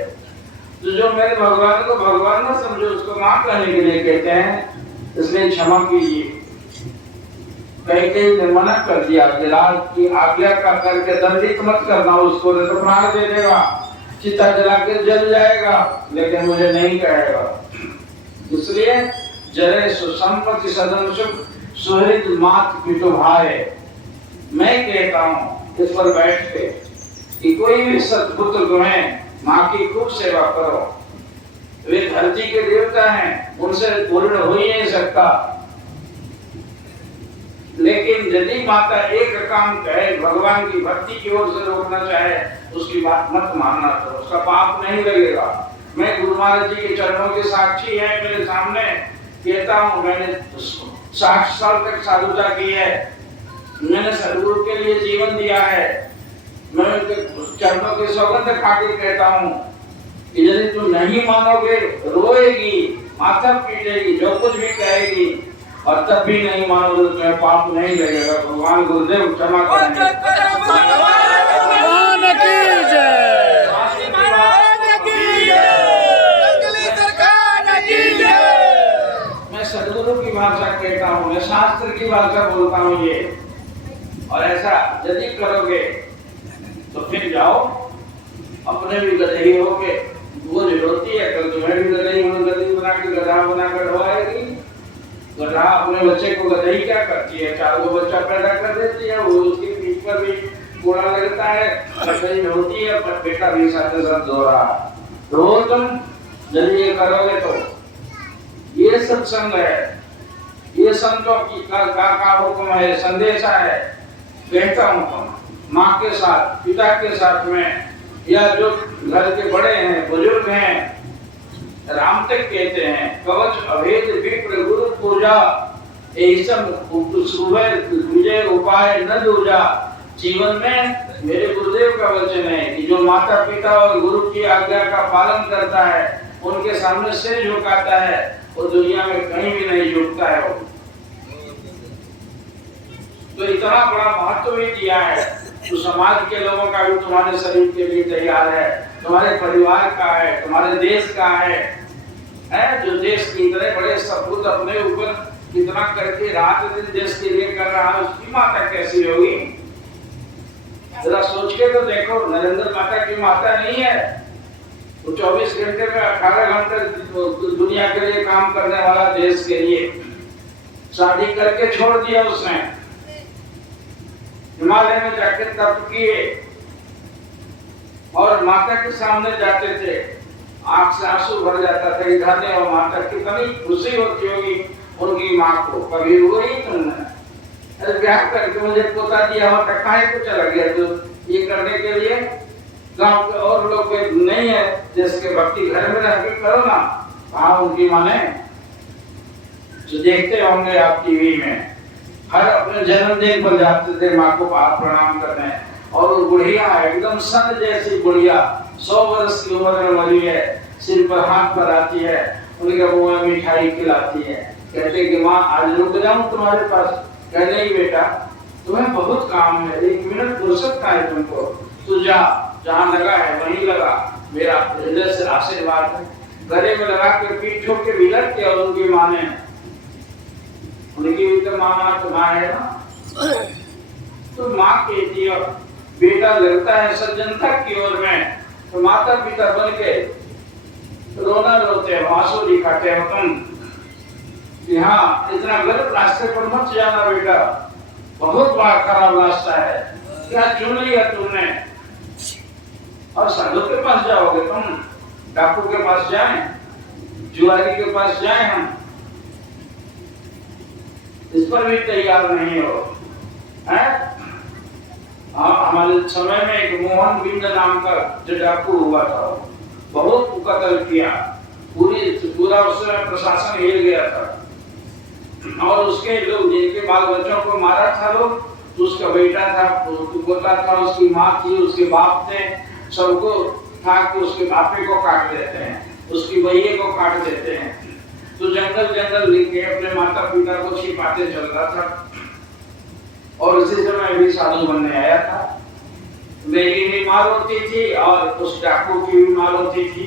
तो जो मेरे भगवान को भगवान ना समझो उसको माँ कहने के लिए कहते हैं, इसलिए क्षमा कीजिए। कहीं ने मना कर दिया जलाल की आज्ञा का करके दंडित मत करना उसको, नहीं तो प्राण दे देगा, चिता जला के जल जाएगा, लेकिन मुझे नहीं कहेगा। इसलिए जरे सुसंपत्ति सदन सुख सुहृद मात पितु भाई। मैं कहता हूँ इस पर बैठ के कि कोई भी सत्पुत्र तुम्हें माँ की खूब सेवा करो। वे धरती के देवता हैं, उनसे पूर्ण हो ही नहीं सकता। लेकिन यदि माता एक काम कहे, भगवान की भक्ति की ओर से रोकना चाहे, उसकी बात मत मानना, तो उसका पाप नहीं लगेगा। मैं गुरु महाराज जी के चरणों के साक्षी है, मेरे सामने कहता हूँ, मैंने 60 साल तक साधुता की है, मैंने सदगुरु के लिए जीवन दिया है। मैं उनके चरणों के सौगंध खा के कहता हूँ कि यदि तुम नहीं मानोगे, रोएगी, माथा पीटेगी, जो कुछ भी कहेगी, और तब भी नहीं मानोगे तो तुम्हें पाप नहीं लगेगा। भगवान गुरुदेव क्षमा करेंगे। मैं सदगुरु की भाषा कहता हूँ, मैं शास्त्र की भाषा बोलता हूँ ये। और ऐसा यदि करोगे तो फिर जाओ, अपने भी गधे हो के, वो जो होती है कल तुम्हें भी गधे बना के गधा बनाकर ढोएगी। गधा अपने बच्चे को गधई क्या करती है, 4 बच्चा पैदा कर देती है, वो उसकी पीठ पर भी कूड़ा लगता है, गधई होती है, पर बेटा भी साथ साथ धो रहा है। तो तुम यदि ये करोगे तो ये सत्संग है, ये संतों की का हुक्म है, संदेशा है। कहता हूँ तुम माँ के साथ, पिता के साथ में, या जो घर के बड़े हैं, बुजुर्ग हैं, राम तक कहते हैं कवच अभेद विप्र गुरु पूजा, सुबह विजय उपाय न दूजा। जीवन में मेरे गुरुदेव का वचन है कि जो माता पिता और गुरु की आज्ञा का पालन करता है, उनके सामने सिर झुकाता है, वो दुनिया में कहीं भी नहीं झुकता है। तो इतना बड़ा महत्व भी दिया है, तो समाज के लोगों का भी तुम्हारे शरीर के लिए तैयार है, तुम्हारे परिवार का है, तुम्हारे देश का है। जो देश के इतने बड़े सपूत अपने ऊपर कितना करके रात दिन देश के लिए कर रहा है, उसकी माता कैसी होगी? जरा सोच के तो देखो, नरेंद्र माता की माता नहीं है। वो 24 घंटे में 18 घंटे दुनिया के लिए काम करने वाला, देश के लिए शादी करके छोड़ दिया उसने, हिमालय में जाके तप किए और माता के सामने जाते थे, आंख से आंसू भर जाता था। इधर ने और माता कितनी खुशी होती होगी उनकी माँ को। कभी रोई तुमने? अरे ब्याह करके मुझे पोता दिया हुआ था, काहे को चला गया तो ये करने के लिए? गांव के और लोग नहीं है जिसके भक्ति घर में रह के करो ना। कहा उनकी माँ ने, जो देखते होंगे आप टीवी में, हर अपने जन्मदिन पर जाते थे माँ को प्रणाम करने, और वो बुढ़िया एकदम सन जैसी बुढ़िया, 100 वर्ष की उम्र में मरी है, सिर पर हाथ पर आती है, उनके मुंह में मिठाई खिलाती है। कहते कि माँ आज रुक जाऊं तुम्हारे पास? कह नहीं बेटा, तुम्हें बहुत काम है, 1 मिनट फुर्सत का है तुमको, तू जा, जहाँ लगा है वहीं लगा, मेरा हृदय से आशीर्वाद है। गले में लगा कर पीठ ठोक के विलट किया उनकी माँ ने। उनकी भी तो माँ है ना। तो माँ कहती है बेटा लगता है सज्जनता की ओर में, तो माता पिता बन के रोना रोते हैं, आंसू दिखाते हैं तुम कि हाँ इतना गलत रास्ते पर मत जाना बेटा, बहुत बड़ा खराब रास्ता है, क्या चुन लिया तुमने? और साधु के पास जाओगे तुम, डाकू के पास जाएं, जुआरी के पास जाएं हम? इस पर भी तैयार नहीं हो। हमारे समय में एक मोहन बिंद नाम का जो डाकू हुआ था, बहुत कत्ल किया, पूरा उस समय प्रशासन हिल गया था। और उसके लोग जिनके बाल बच्चों को मारा था लोग, तो उसका बेटा था, पोता था, उसकी माँ थी, उसके बाप थे, सबको था कि उसके बापे को काट देते हैं, उसकी बहिए को काट देते हैं। तो जंगल जंगल लेके अपने माता पिता को छिपाते चलता था। और उसी समय भी साधु बनने आया था। मेरी भी मार होती थी और उस डाकू की भी मार होती थी।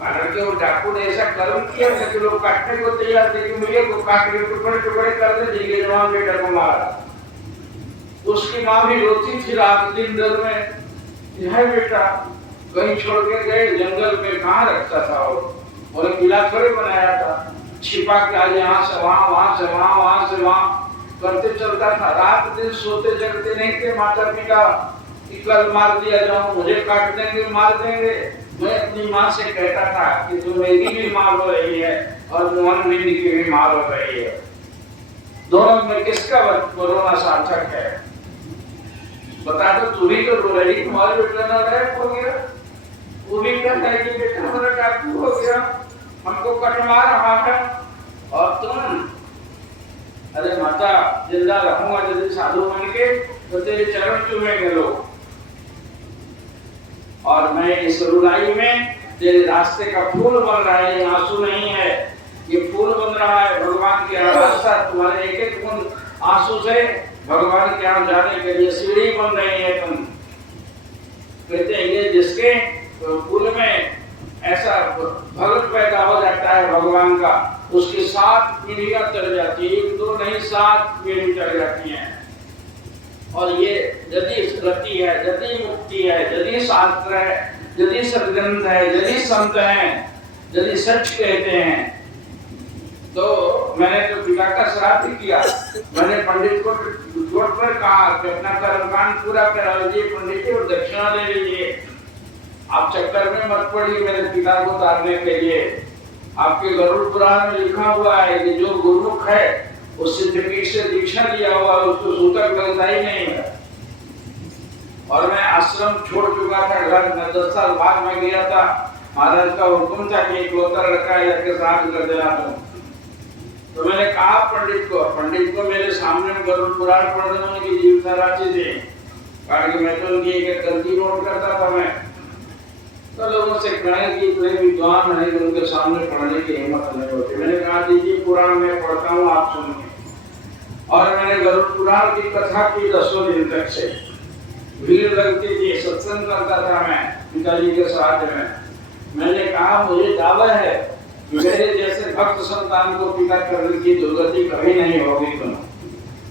कारण कि वो डाकू ने ऐसा कर्म किया कि लोग काटने को तैयार थे कि मुझे को काट के टुकड़े टुकड़े कर दे, जिनके जवान बेटा को मारा। उसकी माँ भी रोती थी रात दिन डर में, है बेटा कहीं छोड़ के गए जंगल में, कहाँ रखता था वो, और किला थोड़े बनाया था, छिपा के आज यहाँ से वहाँ, वहाँ से वहाँ, वहाँ से वहाँ करते चलता था। रात दिन सोते जगते नहीं थे माता पिता कि कल मार दिया जाऊं, मुझे काट देंगे, मार देंगे। मैं अपनी माँ से कहता था कि तू मेरी भी मार हो रही है और मोहन बिंद की भी मार हो रही है, दोनों में किसका रोना सार्थक है? बता दो, तू भी तो रो रही, तुम्हारे बेटा ना रहे हो गया, वो भी कहता है कि बेटा हमारा डाकू हो गया, हमको कटवा रहा है, और तुम, अरे माता जिंदा रहूंगा यदि साधु बन के तो तेरे चरण चूमेंगे लोग, और मैं इस रुलाई में तेरे रास्ते का फूल बन रहा है, ये आंसू नहीं है, ये फूल बन रहा है भगवान के रास्ता। तुम्हारे एक एक बूंद आंसू से भगवान के यहाँ जाने के लिए सीढ़ी बन रही है तुम। कहते हैं ये जिसके फूल में ऐसा भगत पैदा हो जाता है भगवान का, उसकी 7 पीढ़ियां चढ़ जाती है, 1 2 नहीं 7 पीढ़ी चढ़ जाती हैं। और ये यदि स्मृति है, यदि मुक्ति है, यदि शास्त्र है, यदि सद्ग्रंथ है, यदि संत हैं, यदि सच कहते हैं, तो मैंने तो पिता का श्राद्ध किया, मैंने पंडित को जोड़ कर कहा कि अपना कर्मकांड पूरा करा लीजिए पंडित जी, और दक्षिणा ले लीजिए, आप चक्कर में मत पड़िए मेरे पिता को उतारने के लिए। आपके गरुड़ पुराण में लिखा हुआ है कि जो गुरुमुख है उस सिद्धपीठ से दीक्षा लिया हुआ उसको सूतक मिलता ही नहीं है। और मैं आश्रम छोड़ चुका था, घर में 10 साल बाद में गया था, महाराज का हुक्म था कि एक लोतर रखा है के साथ कर देना तो मैंने कहा पंडित को मेरे सामने में गरुड़ पुराण पढ़ने उनकी जीविका राशि थी, कारण कि मैं तो उनकी एक गलती नोट करता था। मैं तो लोगों से कहा कि कोई विद्वान नहीं उनके सामने पढ़ने की हिम्मत नहीं होती। मैंने कहा दीजिए पुराण में पढ़ता हूँ, आप सुनिए। और मैंने गरुड़ पुराण की कथा की 10 दिन तक से, भीड़ लगती थी, सत्संग करता था मैं पिताजी के साथ में। मैंने कहा मुझे दावा है मेरे जैसे भक्त संतान को पिता करने की दुर्गति कभी नहीं होगी। तुम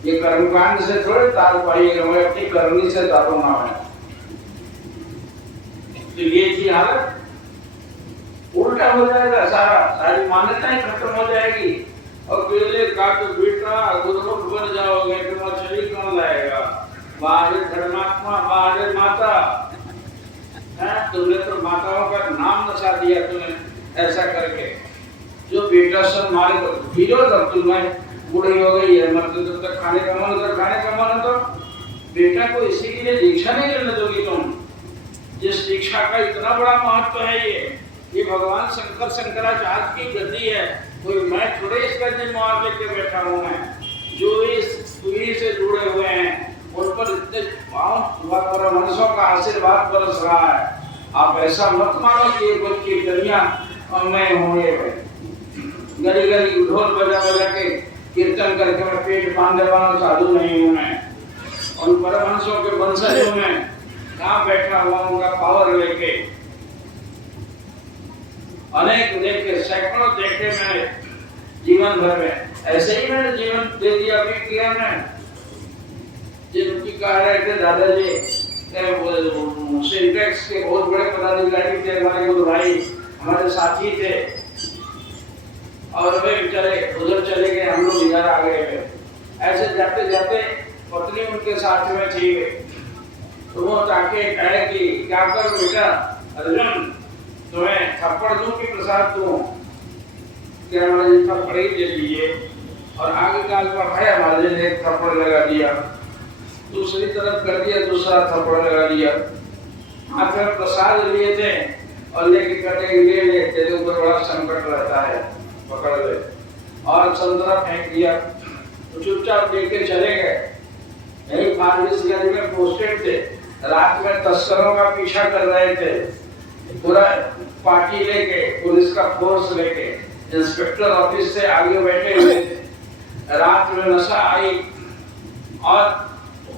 ये कर्मकांड से थोड़े तार पाइएगा, मैं अपनी करनी से तारूंगा मैं। तो ये थी हालत, उल्टा हो जाएगा, सारी मान्यताएं खत्म हो जाएगी, और पहले का तो बेटा गुरुमुख बन जाओगे तो मछली कौन लाएगा, बाहर धर्मात्मा बाहर माता है। तुमने तो माताओं का नाम नसा दिया तुमने ऐसा करके, जो बेटा सब मारे तो हीरो तब तुम्हें बूढ़ी हो गई है, मतलब जब तक खाने का मन तो बेटा को इसी के लिए दीक्षा नहीं लेने दोगी तुम, जिस दीक्षा का इतना बड़ा महत्व है। ये भगवान शंकराचार्य की गति है, कोई मैं थोड़े इसका जिम्मेवार लेके बैठा हूँ। मैं जो इस पीढ़ी से जुड़े हुए हैं उन पर इतने परमहंसों का आशीर्वाद बरस रहा है। आप ऐसा मत मानो कि एक बच्ची दुनिया मैं होंगे, गली गली ढोल बजा बजा के कीर्तन करके मैं पेट बांधने वाला साधु नहीं हूँ। मैं उन परमहंसों के वंशज हूँ, मैं कहाँ बैठा हुआ उनका पावर लेके। अनेक देखे, सैकड़ों देखे मैंने जीवन भर में, ऐसे ही मैंने जीवन दे दिया भी किया। मैं जिनकी कह रहे थे दादाजी सिंटेक्स के बहुत बड़े पदाधिकारी थे, हमारे गुरु भाई हमारे साथी थे, और वे बेचारे उधर चले गए, हम लोग इधर आ गए। ऐसे जाते जाते पत्नी उनके साथ में थी, तो वो ताके कहे कि क्या करूं बेटा अर्जुन, तुम्हें थप्पड़ दूं कि प्रसाद दूं? क्या हमारे जी थप्पड़ ही दे दिए और आगे काल पर है हमारे जी ने एक थप्पड़ लगा दिया, दूसरी तरफ कर दिया, दूसरा थप्पड़ लगा दिया। हाथ में प्रसाद लिए थे और लेके कटे ले तेरे ऊपर बड़ा संकट रहता है, पकड़ ले और संतरा फेंक दिया। तो चुपचाप देख के चले गए। यही फारबिसगंज में पोस्टेड थे, रात में तस्करों का पीछा कर रहे थे, पूरा पार्टी लेके, पुलिस का फोर्स लेके, इंस्पेक्टर ऑफिस से आगे बैठे हुए थे। रात में नशा आई और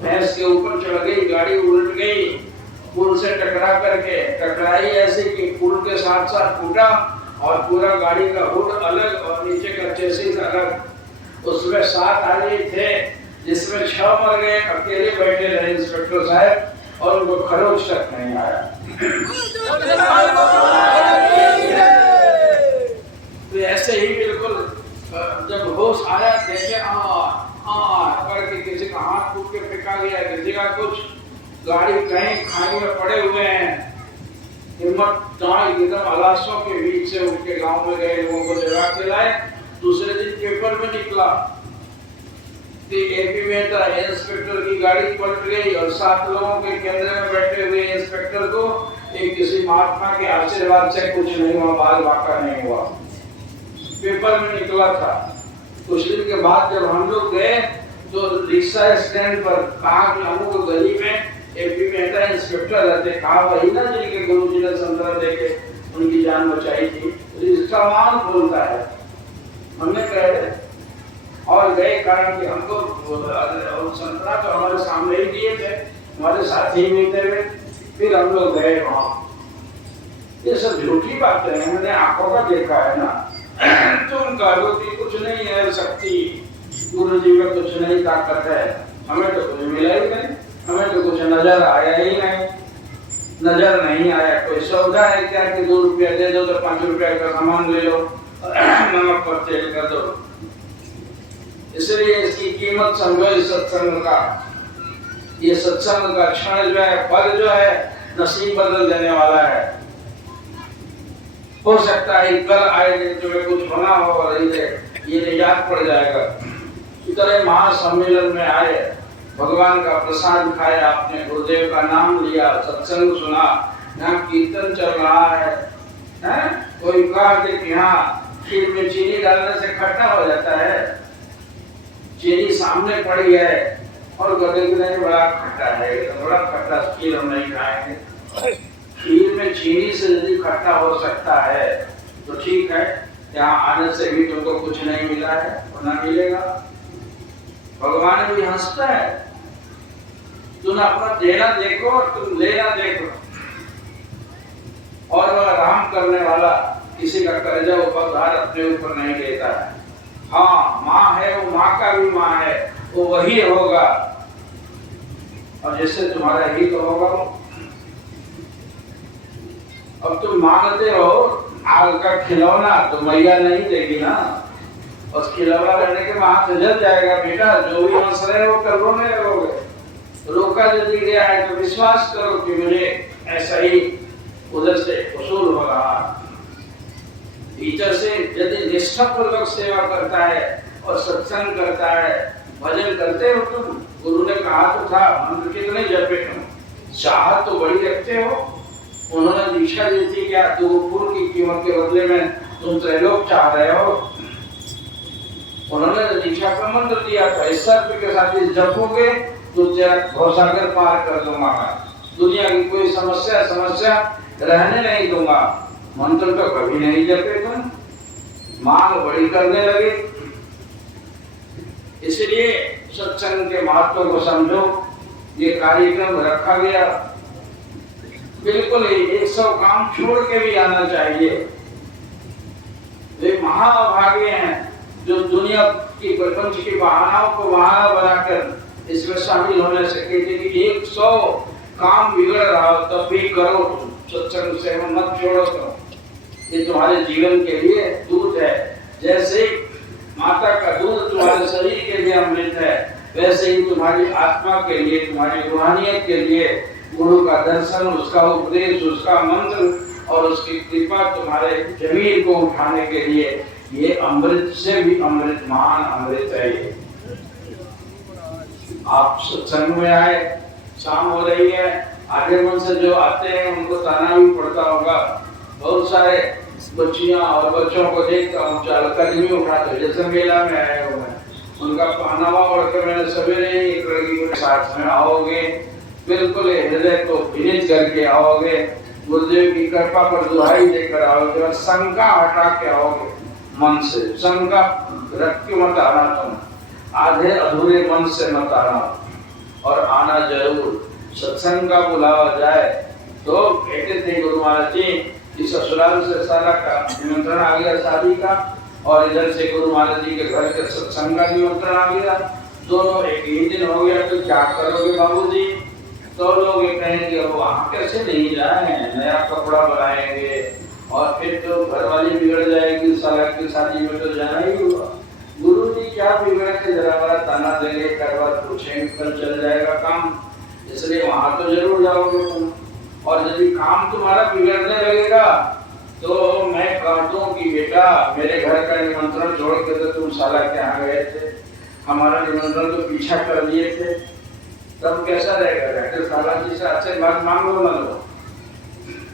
भैंस के ऊपर चढ़ गई, गाड़ी उलट गई, पुल से टकराई ऐसे कि पुल के साथ साथ टूटा और पूरा गाड़ी का हुड अलग और नीचे का चेसिस अलग। उसमें 7 आदमी थे जिसमें 6 मर गए, अकेले बैठे रहे इंस्पेक्टर साहब और उनको खरोच तक नहीं आया। तो ऐसे ही बिल्कुल जब होश आया देखे करके किसी का हाथ फूट के फेंका गया, किसी का कुछ, गाड़ी कहीं खाई में पड़े हुए हैं। हिम्मत एकदम अलाशों के बीच से उठ के गाँव में गए, लोगों को जगा के लाए। दूसरे दिन पेपर में निकला कि एपी मेहता इंस्पेक्टर की गाड़ी पलट गई और 7 लोगों के केंद्र में बैठे हुए इंस्पेक्टर को एक किसी महात्मा के आशीर्वाद से कुछ नहीं हुआ, बाल बाका नहीं हुआ। पेपर में निकला था। कुछ दिन के बाद जब हम लोग गए तो रिक्शा स्टैंड पर कहा कि हमको गली में एपी मेहता इंस्पेक्टर रहते, कहा वही ना जिनके गुरुजी ने संतरा देके उनकी जान बचाई थी। रिक्शा मान बोलता है, हमने कह और गए, कारण कि हमको संतरा तो हमारे सामने ही दिए थे, हमारे साथी भी थे। फिर हम लोग गए वहां। ये सब झूठी बातें हैं, मैंने आंखों का देखा है ना। तुम कहो कि कुछ नहीं है शक्ति, गुरु जी में कुछ नहीं ताकत है, हमें तो कुछ मिला ही नहीं, हमें तो कुछ नजर आया ही नहीं, नजर नहीं आया। कोई सौदा है क्या कि 2 रुपया दे दो तो 5 रुपया का सामान ले लो, नमक पर तेल कर दो। इसलिए इसकी कीमत समझो इस सत्संग का। ये सत्संग का क्षण जो है, पल जो है, नसीब बदल देने वाला है। हो सकता है कल आए दिन तुम्हें कुछ होना हो और ये निजात पड़ जाएगा। इतने महासम्मेलन में आए, भगवान का प्रसाद खाया, आपने गुरुदेव का नाम लिया, सत्संग सुना, यहाँ कीर्तन चल रहा है? कोई कहा कि हाँ खीर में चीनी डालने से खट्टा हो जाता है, चीनी सामने पड़ी है और गले के नहीं बड़ा खट्टा है, बड़ा खट्टा खीर हम नहीं खाएंगे। खीर में चीनी से यदि खट्टा हो सकता है तो ठीक है, यहाँ आने से भी तुमको कुछ नहीं मिला है और ना मिलेगा। भगवान भी हंसता है, तुम अपना देना देखो और तुम लेना देखो। और वह आराम करने वाला किसी का कर्जा उपहार अपने ऊपर नहीं लेता है। हाँ, माँ है वो, माँ का भी माँ है, वो वही होगा और जिससे तुम्हारा हित होगा। अब तुम मांगते हो आग का खिलौना तो मैया नहीं देगी ना, उस खिलौना रहने के हाथ जल जाएगा। बेटा जो भी हंस रहे हो कर रोने लगोगे। रोका यदि गया है तो विश्वास करो कि मुझे ऐसा ही उधर से वसूल हो रहा। भीतर से यदि निष्ठापूर्वक सेवा करता है और सत्संग करता है, भजन करते हो तुम, गुरु ने कहा तो था मंत्र कितने जपे तुम, चाहत तो बड़ी रखते हो। उन्होंने दीक्षा दी थी क्या 2 फूल की कीमत के बदले में तुम त्रैलोक चाह रहे हो। उन्होंने दीक्षा का मंत्र दिया था, इस शर्त के साथ इस जपोगे तो तेरा भवसागर पार कर दूंगा, दुनिया की कोई समस्या रहने नहीं दूंगा। मंत्र तो कभी नहीं जपे तुम, मांग बड़ी करने लगे। इसलिए सत्संग के महत्व को समझो। ये कार्यक्रम रखा गया, बिल्कुल ही 100 काम छोड़ के भी आना चाहिए। वे महाभागे हैं जो दुनिया की प्रपंच की बहानाओं को बहाना बनाकर इसमें शामिल होने से कहते कि 100 काम बिगड़ रहा हो तब भी करो, सत्संग से मत छोड़ो। तो ये तुम्हारे जीवन के लिए दूध है। जैसे माता का दूध तुम्हारे शरीर के लिए अमृत है, वैसे ही तुम्हारी आत्मा के लिए, तुम्हारी रूहानियत के लिए गुरु का दर्शन, उसका उपदेश, उसका मंत्र और उसकी कृपा तुम्हारे जमीन को उठाने के लिए ये अमृत से भी अमृतमान अमृत है। ये आप सत्संग में आए, शाम हो रही है, आगे मन से जो आते हैं उनको ताना भी पड़ता होगा। बहुत सारे बच्चियां और बच्चों को देखता हूँ चाल कदमी उठाते जैसे मेला में आए हुए हैं, उनका पहनावा ओढ़ के मैंने सवेरे ही एक लड़की के साथ में आओगे, बिल्कुल हृदय को विनीत करके आओगे, गुरुदेव की कृपा पर दुहाई देकर आओगे और शंका हटा के आओगे। मन से शंका रख के मत आना, तुम आधे अधूरे मन से मत आना, और आना जरूर। सत्संग का बुलावा जाए तो कहते थे गुरु महाराज जी कि ससुराल से सारा का निमंत्रण आ गया शादी का, और इधर से गुरु महाराज जी के घर के सत्संग का निमंत्रण आ गया, दोनों एक ही दिन हो गया, तो क्या करोगे बाबूजी? तो लोग ये कहेंगे वहाँ कैसे नहीं जाए, नया कपड़ा बनाएंगे और फिर तो घर वाली बिगड़ जाएगी, साला की शादी में तो जाना ही होगा। गुरु जी क्या बिगड़ेंगे, जरा बड़ा ताना देंगे, करवा पूछेंगे, कल चल जाएगा काम, इसलिए वहां तो जरूर जाओगे तुम। और यदि काम तुम्हारा बिगड़ने लगेगा तो मैं कह दूं कि बेटा मेरे घर का निमंत्रण छोड़ के तो तुम साला के यहाँ गए थे, हमारा निमंत्रण तो पीछा कर दिए थे, तब कैसा रहेगा? डॉक्टर साला जी से आशीर्वाद मांगो ना, लो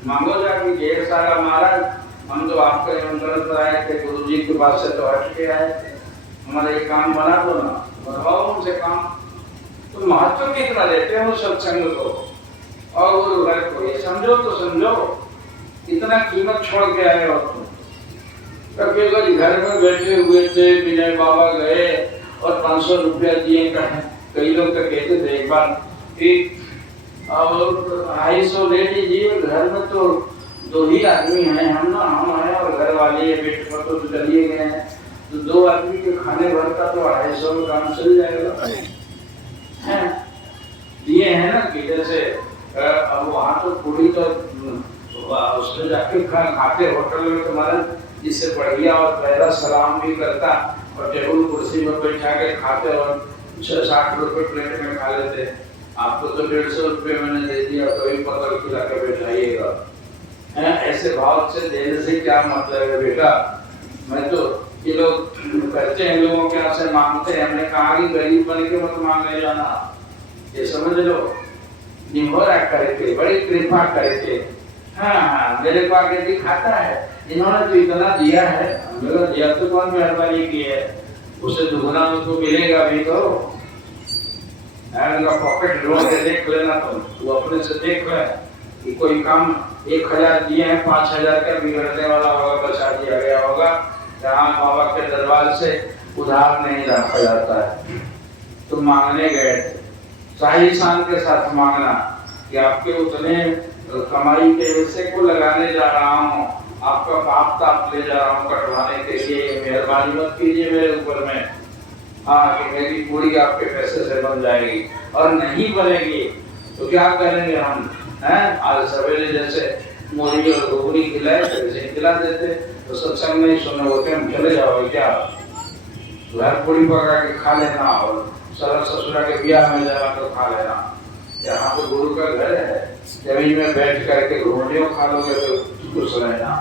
मांगो जाके ये साला महाराज हम तो आपका निमंत्रण पर आए थे, गुरु जी के पास से तो हट के आए थे, हमारा ये काम बना दो ना, बनवाओ उनसे काम। तो महत्व कितना देते हो सत्संग को और गुरु घर को, ये समझो तो समझो, इतना कीमत छोड़ के आए हो तुम। कभी कभी घर में बैठे हुए थे, विनय बाबा गए और 500 रुपया दिए, कई लोग तो कहते थे एक बार कि 250 ले लीजिए, घर में तो 2 ही आदमी हैं, हम हैं और घर वाले बेटे पर तो चलिए गए हैं, तो 2 आदमी के खाने भर का तो 250 में काम चल जाएगा। दिए हैं ना कि जैसे अब वहाँ तो पूरी तो उसमें जाके खाते होटल में तुम्हारा जिससे बढ़िया और पहला सलाम भी करता और टेबल कुर्सी में बैठा के खाते और 60 रुपए प्लेट में खा लेते। आपको तो 150 रुपये मैंने दे दिया, तो ही पकड़ खिला के बैठाइएगा। ऐसे भाव से देने से क्या मतलब है बेटा? मैं तो ये लोग करते हैं, लोगों के यहाँ से मांगते हैं, हमने कहा कि गरीब बन के मत मांगने जाना, ये समझ लो, निहोरा करके, बड़ी कृपा करके। हाँ मेरे को आगे दिखाता है, इन्होंने तो इतना दिया है, मेरा दिया तो कौन मेहरबानी की है, उसे दुगना तो मिलेगा भी। तो उनका पॉकेट ढूंढ के देख लेना, तुम अपने से देख ले कि कोई काम 1000 दिए हैं, 5000 का बिगड़ने वाला होगा, बचा दिया गया होगा, जहाँ बाबा के दरबार से उधार नहीं रखा जाता है। तुम मांगने गए थे, शाही शान के साथ मांगना कि आपके उतने कमाई के हिस्से को लगाने जा रहा हूँ, आपका पाप ताप ले जा रहा हूँ कटवाने के लिए, मेहरबानी मत कीजिए मेरे ऊपर में। हाँ कि मेरी पूरी आपके पैसे से बन जाएगी, और नहीं बनेगी तो क्या करेंगे हम? हैं आज सवेरे जैसे मूली और घुगनी खिलाए वैसे खिला देते, तो सत्संग नहीं सुनने होते, हम चले जाओगे क्या? घर पूरी पका के खा लेना और सरल ससुरा के ब्याह में जाना तो खा लेना। यहाँ तो गुरु का घर है, जमीन में बैठ करके घुगनियों खा लोगे तो खुश रहना।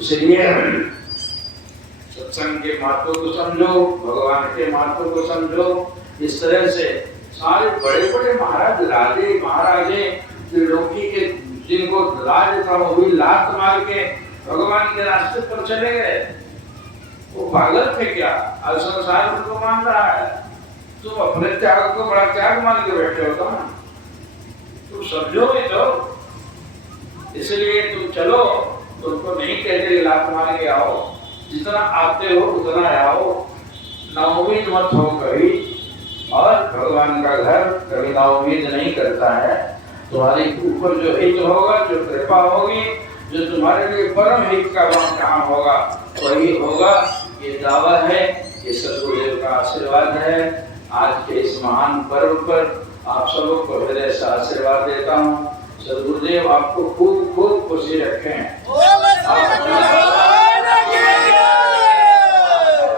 इसलिए सत्संग के महत्व को समझो, भगवान के महत्व को समझो। इस तरह से सारे बड़े बड़े महाराज, राजे महाराजे, त्रिलोकी के जिनको राज था वो भी लात मार के भगवान के रास्ते पर चले गए। वो पागल थे क्या? आज संसार उनको मान रहा है, तुम अपने त्याग को बड़ा त्याग मान के बैठे हो ना, तुम समझो ही तो। इसलिए तुम चलो, तुमको नहीं कहते लात मार के आओ, जितना आते हो उतना आओ, नाउमीद मत हो कभी। और भगवान का घर कभी नाउमीद नहीं करता है। तुम्हारे ऊपर जो हित होगा, जो कृपा होगी, जो तुम्हारे लिए परम हित का काम होगा वही होगा। ये दावा है, ये सदगुरुदेव का आशीर्वाद है। आज के इस महान पर्व पर आप सबको हृदय से आशीर्वाद देता हूँ। सदगुरुदेव आपको खूब खूब खुशी रखें,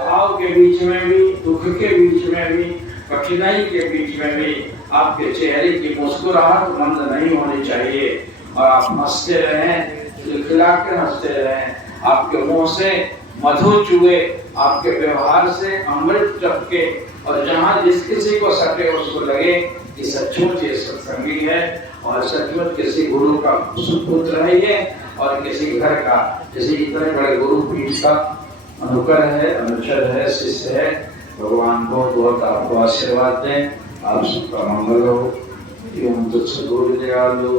भाव के बीच में भी, दुख के बीच में भी, कठिनाई के बीच में भी आपके चेहरे की मुस्कुराहट बंद नहीं होनी चाहिए और आप हंसते रहें, खिला के हंसते रहें। आपके मुंह से मधु चुए आपके व्यवहार से, अमृत टपके, और जहाँ जिस किसी को सके उसको लगे कि सचमुच ये सत्संगी है और सचमुच किसी गुरु का सुपुत्र है ये, और किसी घर का, किसी इतने बड़े गुरु पीठ का अनुकर है, अनुचर है, शिष्य है। भगवान बहुत बहुत आपको आशीर्वाद दें, आप सबका मंगल हो। तुझसे गुरु दयालु